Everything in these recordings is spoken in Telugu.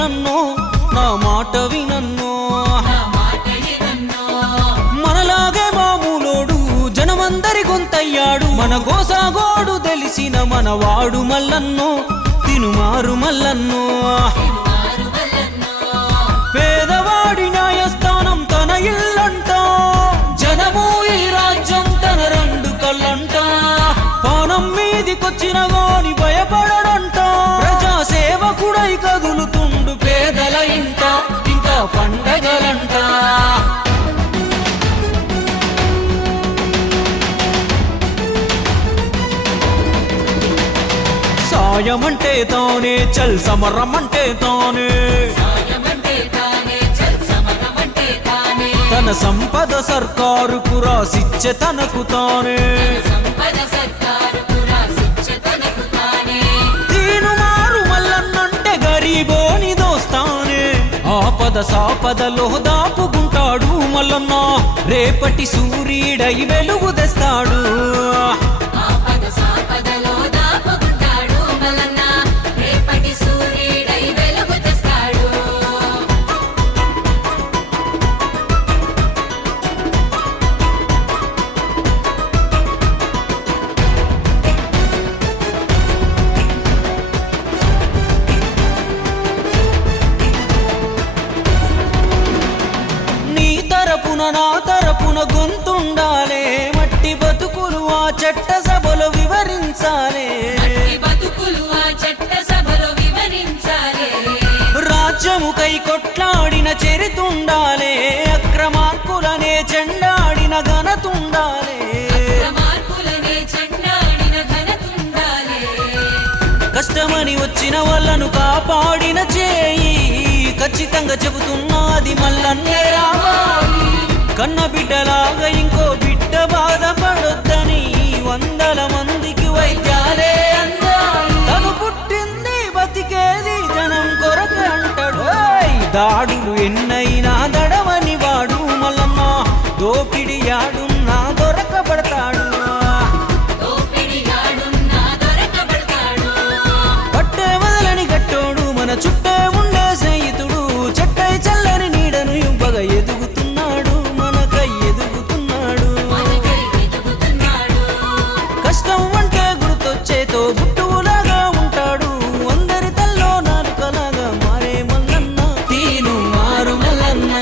మల్లన్నో నా మాట వినన్నో మనలాగే మామూలోడు జనమందరి గొంతయ్యాడు మన గోసాగోడు తెలిసిన మనవాడు మల్లన్నో తినుమారు మల్లన్నో పేదవాడి న్యాయస్థానం తన ఇల్లంట జనము ఈ రాజ్యం తన రెండు కళ్ళంట పానం మీదికొచ్చిన గాని భయపడడంట ప్రజాసేవకుడై కదులుతుండు పేదల ఇంట ఇంకా పండగలంట సాయమంటే తానే చల్ సమరమంటే తానే తన సంపద సర్కారుకు రాసిచ్చే తనకు తానే తీనుమారు మల్లన్నంటే గరీబోని దోస్తానే ఆపద సాపదలో దాపుకుంటాడు మల్లన్న రేపటి సూర్యుడై వెలుగు తెస్తాడు నా తరపున గొంతుండాలే మట్టి బతుకులు ఆ చట్ట సభలో వివరించాలే రాజ్యముకై కొట్లాడిన చరితుండాలే అక్రమార్కులనే చెండాడిన ఘనతుండాలే కష్టమని వచ్చిన వాళ్ళను కాపాడిన చేయి ఖచ్చితంగా చెబుతున్నది మల్లన్నే రావాలి కన్న బిడ్డలాగా ఇంకో బిడ్డ బాధపడొద్దని వందల మందికి వైద్యాలే అందాలి తను పుట్టింది బతికేది జనం కొరకు అంటాడు దాడులు ఎన్నైనా దడవని వాడు మల్లన్న దోపిడి యాడున్నా దొరకబడతాడు పట్టే వదలని గట్టోడు మన చుట్టే ఉండే స్నేహితుడు చెట్టై చల్లని నీడను ఇవ్వగా ఎదుగుతున్నాడు మనకై ఎదుగుతున్నాడు కష్టం అంటే గుర్తొచ్చేతో బుట్టులాగా ఉంటాడు అందరి తల్లో నాలుకలాగా మారే మల్లన్న తీను మారు మల్లన్న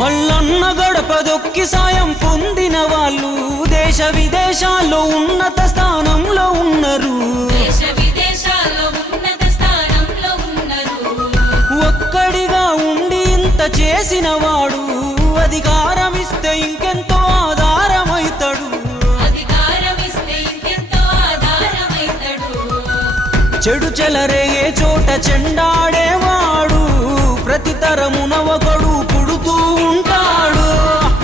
మల్లన్న గడపదొక్కి సాయం పొందిన వాళ్ళు దేశ విదేశాల్లో ఉన్నత స్థానంలో ఉన్నారు ఒక్కడిగా ఉండి ఇంత చేసిన వాడు అధికారం ఇస్తే ఇంకెంతో ఆధారమైతాడు చెడు చెలరేగే చోట చెండాడేవాడు ప్రతి తరమున ఒకడు పుడుతూ ఉంటాడు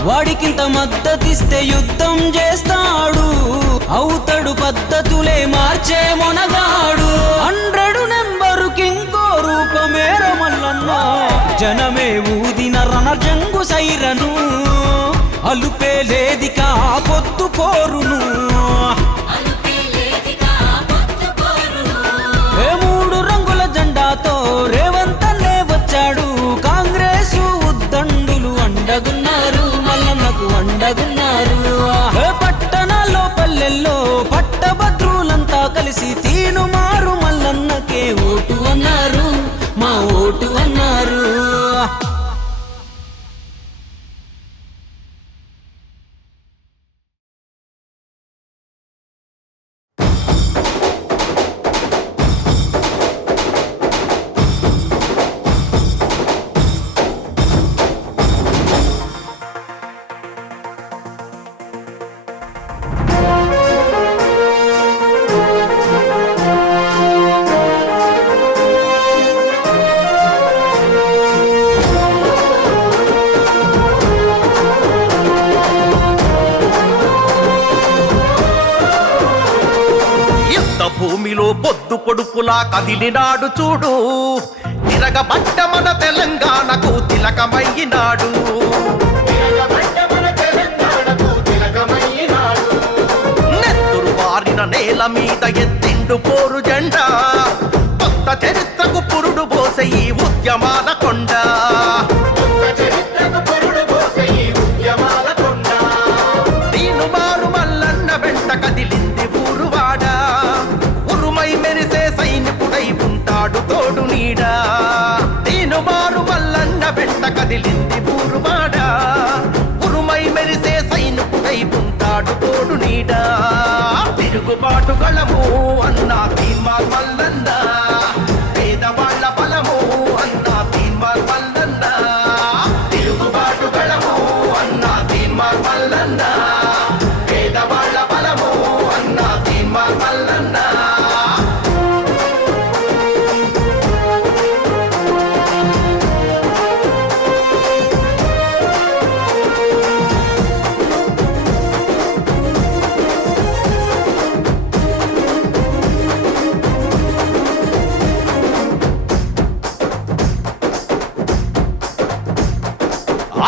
వాడికింత మద్దతిస్తే యుద్ధం చేస్తాడు అవుతాడు పద్ధతులే మార్చే మొనగాడు 100 నెంబరుకి ఇంకో రూపమేర మల్లన్న జనమే ఊదిన రణజంగు సైరను అలుపే లేదికా పొద్దు పోరును మూడు రంగుల జెండాతో రేవంతన్నే వచ్చాడు కాంగ్రెస్ ఉద్దండులు అండగున్నారు మల్లన్నకు అండగున్నారు పట్టణాల్లో పల్లెల్లో పట్టభద్రులంతా కలిసి తీనుమారు మల్లన్నకే ఓటు అన్నారు మా ఓటు అన్నారు భూమిలో పొద్దు పొడుపులా కదిలినాడు చూడు తిరగబడ్డ మన తెలంగాణకు తిలకమయ్యినాడు. నెత్తురు వారిన నేల మీద ఎత్తిండు పోరు జెండా, కొత్త చరిత్రకు పురుడు పోసే ఈ ఉద్యమాల కొండ. దీను మారు మల్లన్న వెంట కదిలింది ఊరువాడ, ఉరుమై మెరిసే సైనికుడై ఉంటాడు తోడు నీడా. దీను మారు మల్లన్న వెంట కదిలింది ఊరువాడ, ఉరుమై మెరిసే సైనికుడై ఉంటాడు తోడు నీడా. తిరుగుబాటు గళము అన్నా తీన్మార్ మల్లన్న, పేదవాళ్ల బలము అన్నా తీన్మార్ మల్లన్న. తిరుగుబాటు గళము అన్నా తీన్మార్ మల్లన్న, పేదవాళ్ల బలము అన్నా తీన్మార్ మల్లన్న.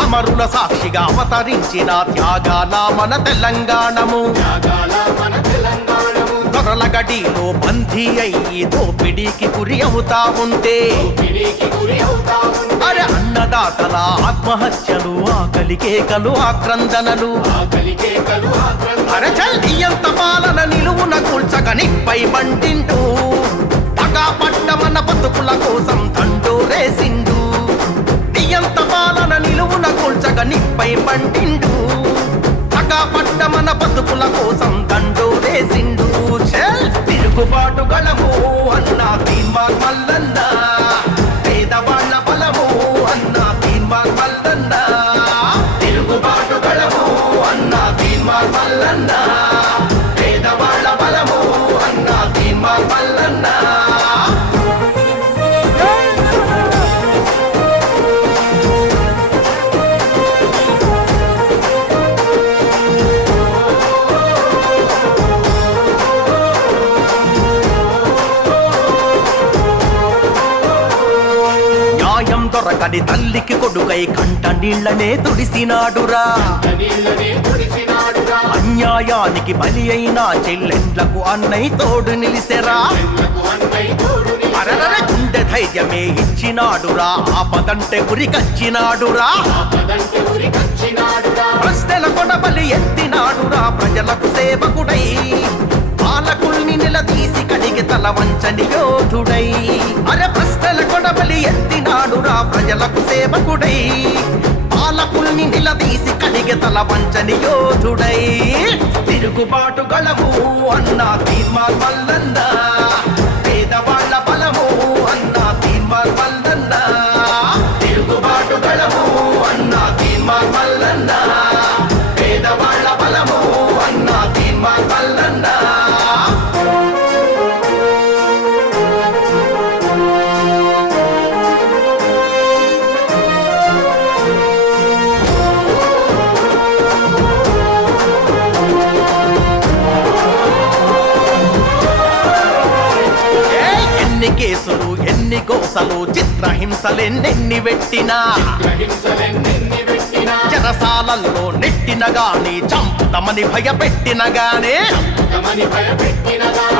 అమరుల సాక్షిగా అవతరించిన త్యాగాల మన తెలంగాణము. దొరల గడిలో బందీ అయ్యి దోపిడీకి గురి అవుతా ఉంటే, అరే అన్నదాతల ఆత్మహత్యలు, ఆకలి కేకలు, ఆక్రందనలు, అరే చల్లియంత పాలన నిలువున కూల్చక నిప్పై మంటిండు. పగా పట్ట మన బతుకుల కోసం దండోరేసిండు. నియంత పాలన నిలువున కూల్చక నిప్పై మంటిండు. పగా పట్ట మన బతుకుల కోసం దండోరేసిండు. తిరుగుబాటు గళము అన్నా తీన్మార్ మల్లన్న, పేదవాళ్ల బలము అన్నా తీన్మార్ మల్లన్న. తిరుగుబాటు గళము అన్నా తీన్మార్ మల్లన్న, పేదవాళ్ల బలము అన్నా తీన్మార్ మల్లన్న. దొరకని తల్లికి కొడుకై కంట నీళ్లనే తుడిసినాడురా. అన్యాయానికి బలి అయిన చెల్లెండ్లకు అన్నయ్య తోడు నిలిసెరా. అరరర గుండె ధైర్యమే ఇచ్చినాడురా, ఆపదంటే గురికచ్చినాడురా. ప్రశ్నల కొడబలి ఎత్తినాడురా, ప్రజలకు సేవకుడై పాలకుల్ని నిలదీసి కడిగి తల వంచని యోధుడై. అరే ప్రశ్నల కొడబలి ఎత్తినాడురా, ప్రజలకు సేవకుడై పాలకుల్ని నిలదీసి కడిగి తల వంచని యోధుడై. తిరుగుబాటు గళము అన్నా తీన్మార్ మల్లన్న, పేదవాళ్ల బలము అన్నా తీన్మార్ మల్లన్న. తిరుగుబాటు గళము అన్నా తీన్మార్ మల్లన్న, పేదవాళ్ల బలము అన్నా తీన్మార్ మల్లన్న. ఎన్ని కేసులు, ఎన్ని గోసలు, చిత్రహింసలెన్నెన్ని పెట్టినా, చెరసాలల్లో నెట్టిన గాని, చంపుతమని భయపెట్టిన గానే,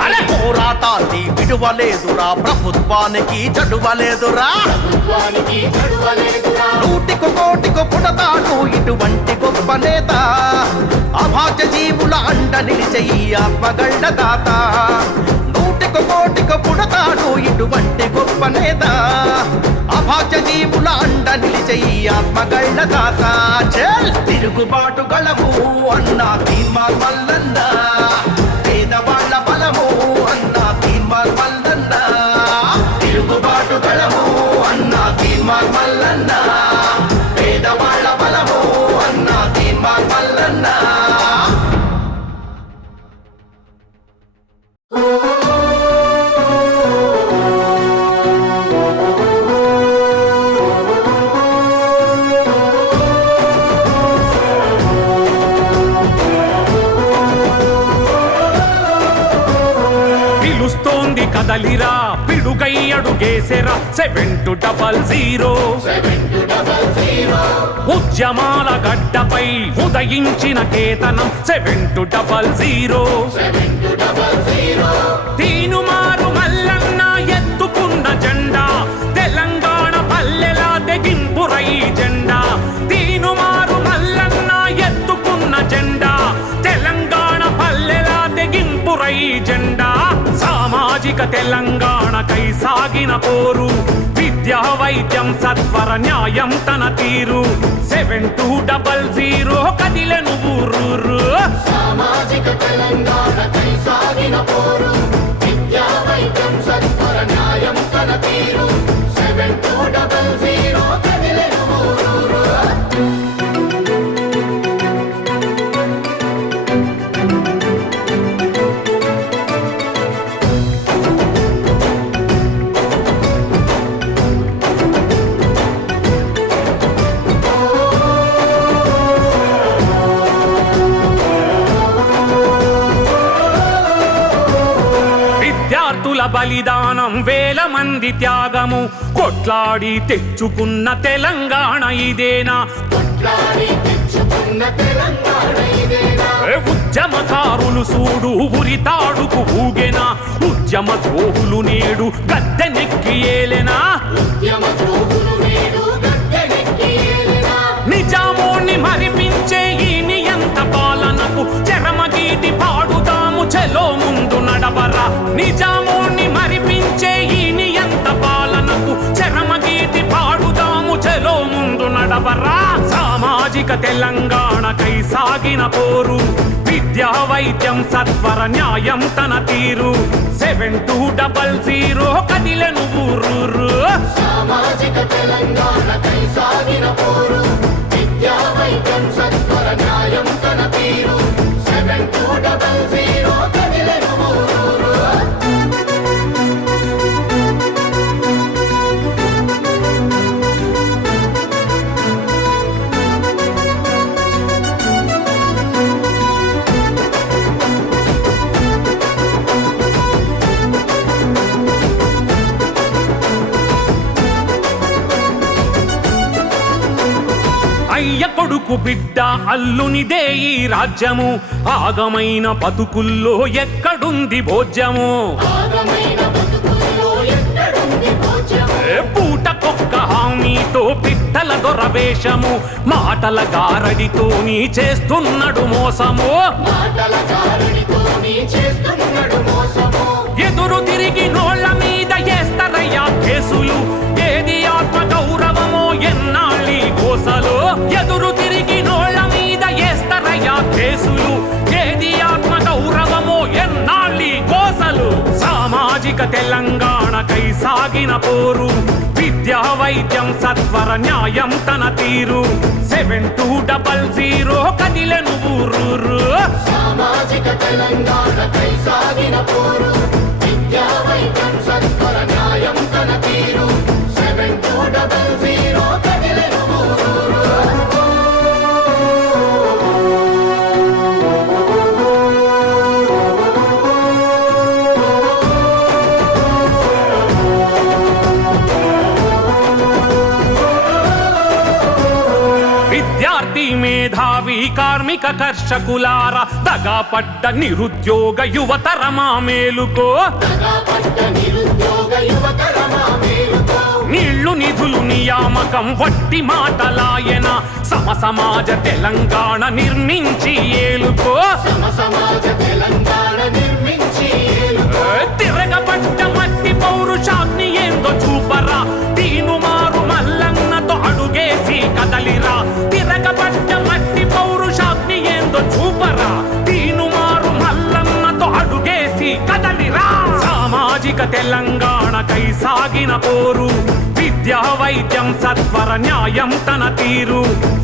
అరే పోరాటాన్ని విడువలేదురా, ప్రభుత్వానికి చడువలేదురా. నూటికి కోటికి పుడతాడు ఇటువంటి గొప్ప నేత, అభాగ్య జీవుల అండ నిలిచే ఈ ఆత్మగళ్ళ దాత. నూటికి కోటికి పుడతాడు ఇటువంటి గొప్ప నేత, అభాగ్య జీవుల అండ నిలిచే ఈ ఆత్మగళ్ళ దాత. తిరుగుబాటు గళము అన్నా తీన్మార్ మల్లన్న, పేదవాళ్ల బలము అన్నా తీన్మార్ మల్లన్న. తిరుగుబాటు గళము అన్నా తీన్మార్ మల్లన్న, పేదవాళ్ల బలము అన్నా తీన్మార్ మల్లన్న. కదలిరా వెలుగై అడుగేసెరా 7200 ఉద్యమాల గడ్డపై ఉదయించిన కేతనం 7200 తీనుమారు మల్లన్న ఎత్తుకున్న జెండా తెలంగాణ పల్లెలా తెగింపురై జెండా తీనుమారు మల్లన్న ఎత్తుకున్న జెండా తెలంగాణ పల్లెలా తెగింపురై జెండా సామాజిక తెలంగాణకై సాగిన పోరు విద్యా వైద్యం సత్వర న్యాయం తన తీరు 7200 కదిలెను ఊరూరు సామాజిక తెలంగాణకై సాగిన పోరు విద్యా వైద్యం సత్వర న్యాయం తన తీరు 7200 కదిలెను ఊరూరు బలిదానం వేల మంది త్యాగము కొట్లాడి తెచ్చుకున్న తెలంగాణ ఇదేనా ఉద్యమకారులు సూడు ఉరితాడుకు ఊగెనా ఉద్యమ ద్రోహులు నేడు గద్దెనెక్కి ఏలెనా నిజామోని మరిపించే ఈ నియంత పాలనకు చరమగీతి పాడుతాము చెలో ముందు నడవరా నిజామోని మరిపించే ఈ నియంత పాలనకు చరమగీతి పాడుతాము చెలో ముందు నడవరా సామాజిక తెలంగాణకై సాగిన పోరు విద్యా వైద్యం సత్వర న్యాయం తన తీరు 7200 కదిలెను ఊరూరు సామాజిక తెలంగాణకై సాగిన పోరు విద్యా వైద్యం సత్వర న్యాయం తన తీరు 7200 కదిలెను ఊరూరు అయ్య కొడుకు బిడ్డ అల్లునిదే ఈ రాజ్యము ఆగమైన బతుకుల్లో ఎక్కడుంది భోజ్యము పూటకొక్క హామీతో పిట్టల దొరవేషము మాటల గారడితోని చేస్తున్నాడు మోసము ఎదురు తిరిగి నోళ్ల మీద వేస్తారయ్యా కేసులు ఏది ఆత్మ గౌరవమో ఎన్నాళ్ళి కోసలు ఎదురు తిరిగి నోళ్ల మీద వేస్తారయ్యా కేసులు ఏది ఆత్మ గౌరవమో ఎన్నాళ్ళి కోసలు సామాజిక తెలంగాణకై సాగిన పోరు విద్యా వైద్యం సత్వర న్యాయం తన తీరు 7200 కదిలెను ఊరూరు సామాజిక తెలంగాణకై సాగిన పోరు విద్యా వైద్యం సత్వర న్యాయం తన తీరు 7200 కదిలెను ఊరూరు విద్యార్థి మేధావి కార్మిక కర్షకులార దగాపడ్డ నిరుద్యోగ యువతరమా మేలుకో నీళ్లు నిధులు నియామకం వట్టి మాటలాయన సమసమాజ తెలంగాణ నిర్మించి ఏలుకో తిరగబడ్డ మట్టి పౌరుషాగ్ని ఏందో చూపరా తీనుమారు మల్లన్నతో అడుగేసి కదలిరా తిరగబడ్డ మట్టి పౌరుషాగ్ని ఏందో చూపరా తీనుమారు మల్లన్నతో అడుగేసి కదలిరా సామాజిక తెలంగాణకై సాగిన పోరు విద్యా వైద్యం సత్వర న్యాయం తన తీరు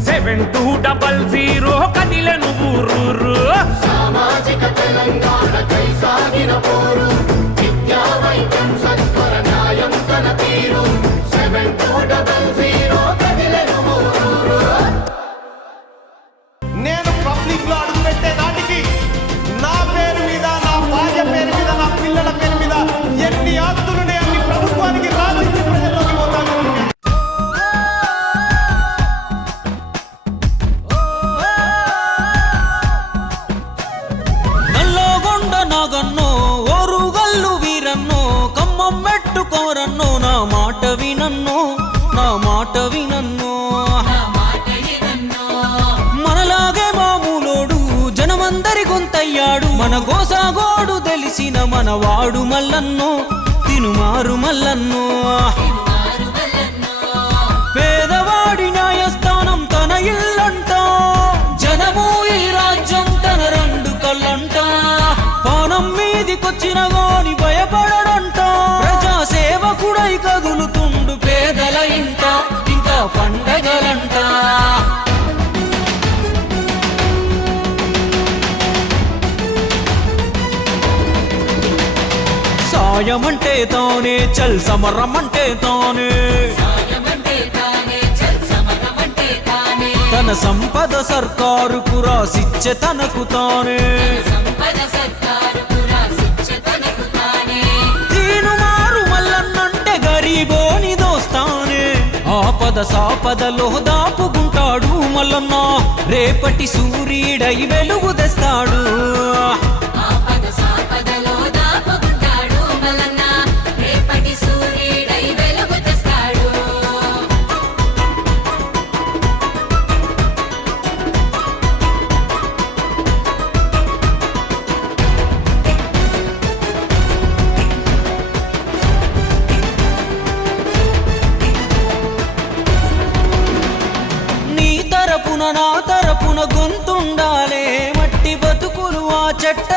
7200 కదిలెను ఊరూరు సామాజిక తెలంగాణకై సాగిన పోరు విద్యా వైద్యం సత్వర న్యాయం తన తీరు 7200 కదిలెను ఊరూరు నేను పబ్లిక్ లో అడుగు పెట్టే నాటికి నా పేరు మీద నా భార్య పేరు మీద నా పిల్లల పేరు మీద ఎన్ని ఆస్తులునే అన్ని మాట వినన్నో నా మాట వినన్నో మనలాగే మామూలోడు జనమందరి గొంతయ్యాడు మన గోసాగోడు తెలిసిన మనవాడు మల్లన్నో తినుమారు మల్లన్నో పేదవాడి న్యాయస్థానం తన ఇల్లంట జనము ఈ రాజ్యం తన రెండు కళ్ళంట పానం మీదికొచ్చిన గాని భయపడడంట ప్రజా సేవకుడై కదులుతుండు పేదల ఇంట ఇంకా పండగలంట సాయమంటే తానే చల్ సమరమంటే తానే తన సంపద సర్కారుకు రాసిచ్చే తనకు తానే తీనుమారు మల్లన్నంటే గరీబోని దోస్తానే ఆపద సాపదలో దాపుకుంటాడు మల్లన్న రేపటి సూర్యుడై వెలుగు తెస్తాడు నా తరపున గొంతుండాలే మట్టి బతుకులు ఆ చెట్ట